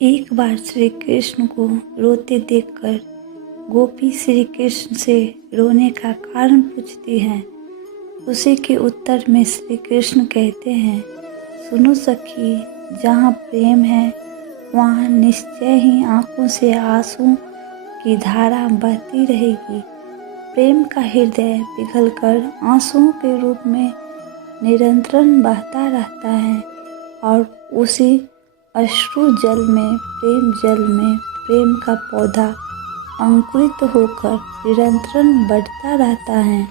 एक बार श्री कृष्ण को रोते देखकर गोपी श्री कृष्ण से रोने का कारण पूछती हैं। उसी के उत्तर में श्री कृष्ण कहते हैं, सुनो सखी, जहाँ प्रेम है वहाँ निश्चय ही आँखों से आंसू की धारा बहती रहेगी। प्रेम का हृदय पिघलकर आंसुओं के रूप में निरंतर बहता रहता है और उसी अश्रु जल में प्रेम का पौधा अंकुरित होकर निरंतर बढ़ता रहता है।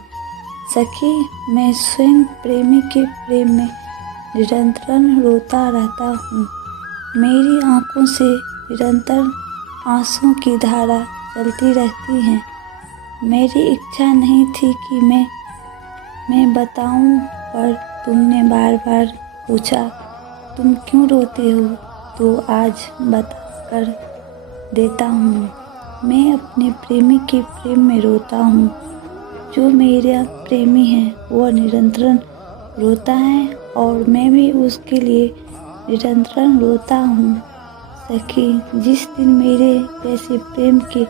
सखी, मैं स्वयं प्रेमी के प्रेम में निरंतर रोता रहता हूँ। मेरी आँखों से निरंतर आंसुओं की धारा चलती रहती है। मेरी इच्छा नहीं थी कि मैं बताऊं, पर तुमने बार बार पूछा तुम क्यों रोते हो, तो आज बता कर देता हूँ। मैं अपने प्रेमी के प्रेम में रोता हूँ। जो मेरा प्रेमी है वह निरंतर रोता है और मैं भी उसके लिए निरंतर रोता हूँ। सखी, जिस दिन मेरे जैसे प्रेम के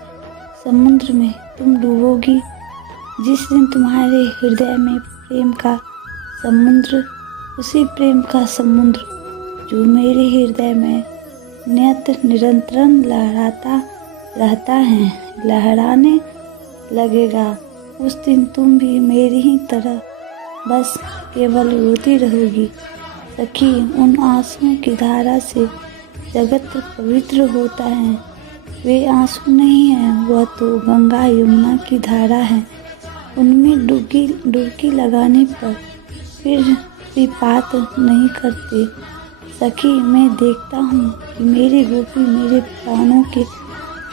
समुद्र में तुम डूबोगी, जिस दिन तुम्हारे हृदय में प्रेम का समुद्र, उसी प्रेम का समुद्र जो मेरे हृदय में निरंतर लहराता रहता है, लहराने लगेगा। उस दिन तुम भी मेरी ही तरह बस केवल रोती रहोगी। सखी, उन आंसुओं की धारा से जगत पवित्र होता है। वे आंसू नहीं हैं, वह तो गंगा यमुना की धारा है। उनमें डुबकी लगाने पर फिर भी पात नहीं करते। सखी, मैं देखता हूँ कि मेरी गोपी, मेरे प्राणों के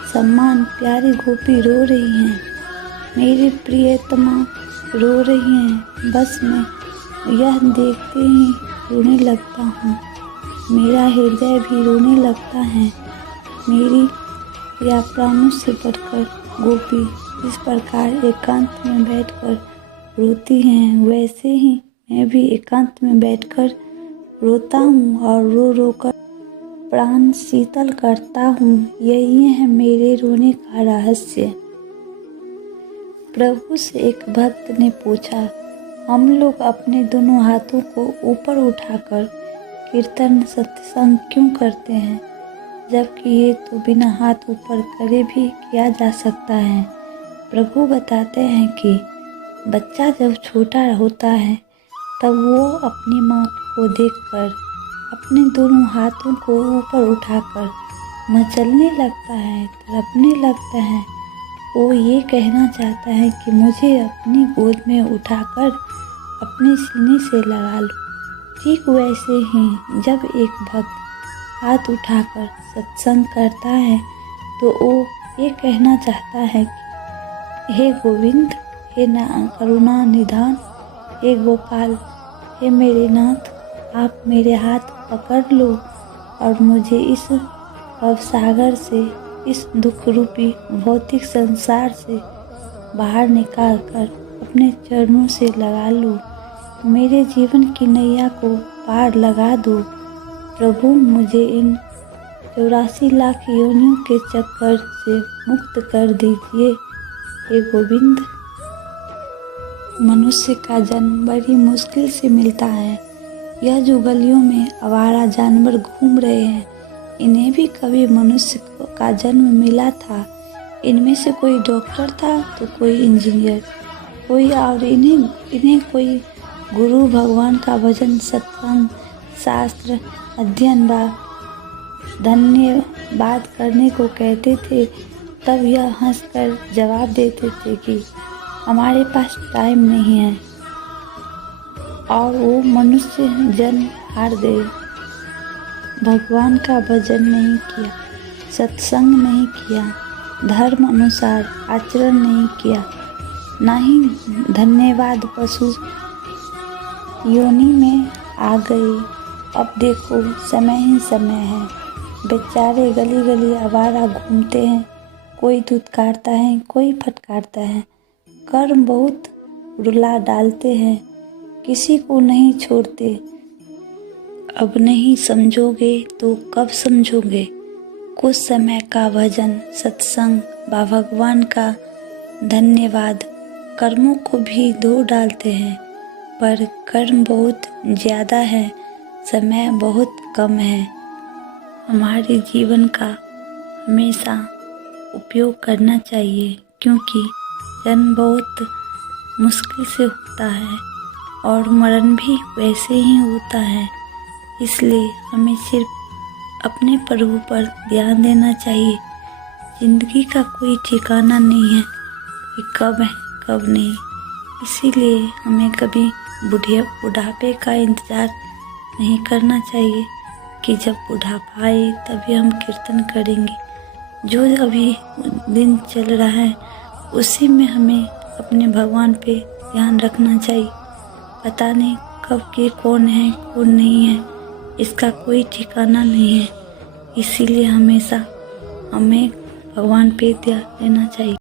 सम्मान प्यारी गोपी रो रही हैं। मेरी प्रियतमा रो रही हैं। बस मैं यह देखते ही रोने लगता हूँ। मेरा हृदय भी रोने लगता है। मेरी या प्राणों से बढ़कर गोपी इस प्रकार एकांत में बैठकर रोती हैं, वैसे ही मैं भी एकांत में बैठकर रोता हूँ और रो रो कर प्राण शीतल करता हूँ। यही है मेरे रोने का रहस्य। प्रभु से एक भक्त ने पूछा, हम लोग अपने दोनों हाथों को ऊपर उठाकर कीर्तन सत्संग क्यों करते हैं, जबकि ये तो बिना हाथ ऊपर करे भी किया जा सकता है। प्रभु बताते हैं कि बच्चा जब छोटा होता है तब वो अपनी माँ को देखकर अपने दोनों हाथों को ऊपर उठाकर मचलने लगता है, तड़पने लगता है। वो ये कहना चाहता है कि मुझे अपनी गोद में उठाकर अपने सीने से लगा लो। ठीक वैसे ही जब एक भक्त हाथ उठाकर सत्संग करता है तो वो ये कहना चाहता है कि हे गोविंद, हे करुणा निधान, हे गोपाल, हे मेरे नाथ, आप मेरे हाथ पकड़ लो और मुझे इस भवसागर से, इस दुख रूपी भौतिक संसार से बाहर निकाल कर अपने चरणों से लगा लो। मेरे जीवन की नैया को पार लगा दो। प्रभु, मुझे इन 84 लाख योनियों के चक्कर से मुक्त कर दीजिए। हे गोविंद, मनुष्य का जन्म बड़ी मुश्किल से मिलता है। यह जो गलियों में आवारा जानवर घूम रहे हैं, इन्हें भी कभी मनुष्य का जन्म मिला था। इनमें से कोई डॉक्टर था तो कोई इंजीनियर, कोई और इन्हें कोई गुरु भगवान का भजन, सत्संग, शास्त्र अध्ययन व धन्यवाद करने को कहते थे। तब यह हंसकर जवाब देते थे कि हमारे पास टाइम नहीं है, और वो मनुष्य जन्म हार गए। भगवान का भजन नहीं किया, सत्संग नहीं किया, धर्म अनुसार आचरण नहीं किया, ना ही धन्यवाद पशु योनि में आ गए। अब देखो, समय ही समय है। बेचारे गली गली आवारा घूमते हैं, कोई धुतकारता है, कोई फटकारता है। कर्म बहुत रुला डालते हैं, किसी को नहीं छोड़ते। अब नहीं समझोगे तो कब समझोगे। कुछ समय का भजन, सत्संग व भगवान का धन्यवाद कर्मों को भी धो डालते हैं, पर कर्म बहुत ज़्यादा है, समय बहुत कम है। हमारे जीवन का हमेशा उपयोग करना चाहिए, क्योंकि जन्म बहुत मुश्किल से होता है और मरण भी वैसे ही होता है। इसलिए हमें सिर्फ अपने प्रभु पर ध्यान देना चाहिए। जिंदगी का कोई ठिकाना नहीं है कि कब है कब नहीं, इसीलिए हमें कभी बुढ़ापे का इंतज़ार नहीं करना चाहिए कि जब बुढ़ापा आए तभी हम कीर्तन करेंगे। जो अभी दिन चल रहा है उसी में हमें अपने भगवान पे ध्यान रखना चाहिए। पता नहीं कब के कौन है कौन नहीं है, इसका कोई ठिकाना नहीं है। इसीलिए हमेशा हमें भगवान पे ध्यान देना चाहिए।